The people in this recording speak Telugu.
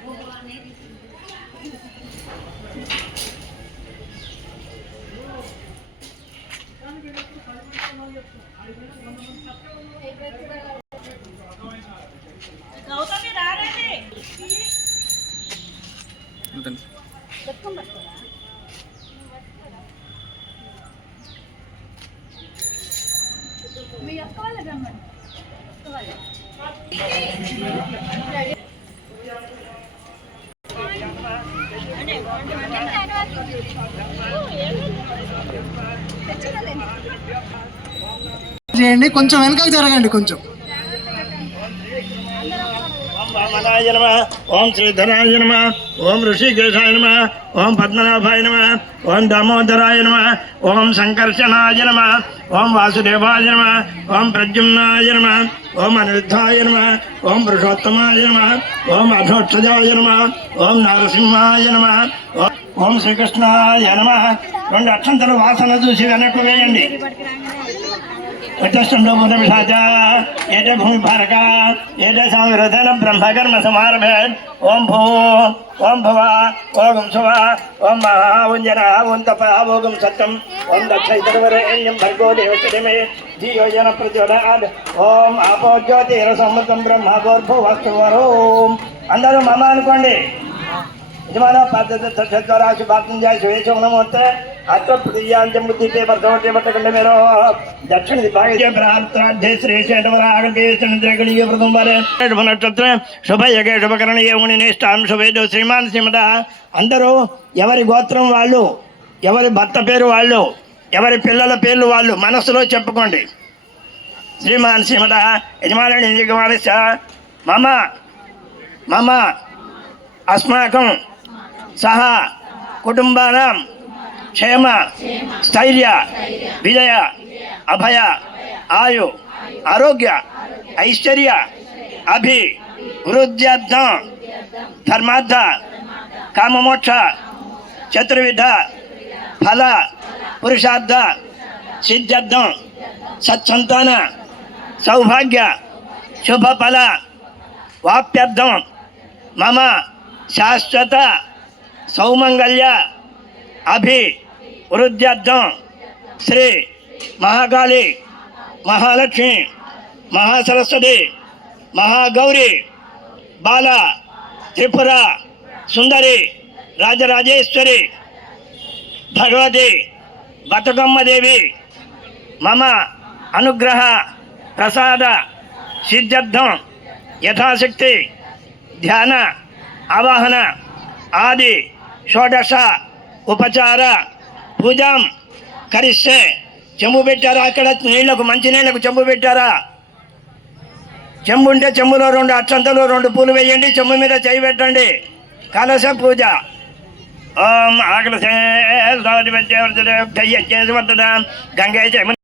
గౌతమి మీ అక్క వాళ్ళ అక్క వాళ్ళ చేయండి కొంచెం వెనకకి జరగండి కొంచెం. ఓం నమ ఓం శ్రీధరాయ నమ ఓం ఋషికేశాయ నమ ఓం పద్మనాభాయ నమ ఓం దామోదరాయ నమ ఓం సంకర్షణాయ నమ ఓం వాసుదేవాయ నమ ఓం ప్రద్యుమ్నాయ నమ ఓం అనిరుద్ధాయ నమ ఓం పురుషోత్తమాయ నమ ఓం అధోక్షజాయ నమ ఓం నరసింహాయ నమ ఓం శ్రీకృష్ణాయ నమ రెండు అక్షంతలు వాసన చూసి వెనక్కు వేయండి ఉచ్చస్తుండో పిశాచ ఏట భూమి భారక ఏట సంవృధన బ్రహ్మకర్మ సమారభే ఓం భూ ఓం భవ ఓం శువ ఓం మహా ఓం జన ఓం తప ఓం సత్యం ఓం దక్ష ఇతరవరేణ్యం భర్గో దేవచరిమే ధియో జన ప్రచోదయాత్ ఓం ఆపో జ్యోతిర సమ్మతం బ్రహ్మ గోర్భువస్తు వరోం అందరూ మమ అనుకోండి యజమాన పద్ధతి చరాశి భాగం జాయి స్వేచ్ఛం నమోస్తే అత్ర ప్రియాంజం బుద్ధితే వర్ధవతే పట్టకండి దక్షిణ విభాగే ప్రాంతాధ్య శ్రేషేటవరాగణీయ వ్రతం వారే నక్షత్ర శుభయగే శుభకరణీయ ముని శుభేదో శ్రీమాన్ శ్రీమత అందరూ ఎవరి గోత్రం వాళ్ళు ఎవరి భర్త పేరు వాళ్ళు ఎవరి పిల్లల పేర్లు వాళ్ళు మనసులో చెప్పుకోండి. శ్రీమాన్ శ్రీమత యజమాని యజమానశ్చ మమ మమ అస్మాకం సహా కుటుంబానం క్షేమ స్థైర్య విజయ అభయ ఆయు ఆరోగ్య ఐశ్వర్య అభి వృద్ధ్యర్థం ధర్మార్థ కామమోక్ష చతుర్విధ ఫల పురుషార్థ సిద్ధ్యర్థం సత్సంతాన సౌభాగ్య శుభఫల వాప్యర్థం మమ శాశ్వత సౌమంగళ్య అభి వృద్ధ్యర్థం శ్రీ మహాకాళి మహాలక్ష్మి మహాసరస్వతి మహాగౌరి బాల త్రిపుర సుందరి రాజరాజేశ్వరి భగవతి బతుకమ్మదేవి మమ అనుగ్రహ ప్రసాద సిద్ధ్యర్థం యథాశక్తి ధ్యాన ఆవాహన ఆది షోడశ ఉపచార పూజాం కరిస్తే చెంబు పెట్టారా అక్కడ నీళ్ళకు మంచి నీళ్ళకు చెంబు పెట్టారా చెంబు ఉంటే చెంబులో రెండు అక్షంతలు రెండు పూలు వేయండి చెంబు మీద చేయి పెట్టండి కలశ పూజ ఓం ఆకలి గంగే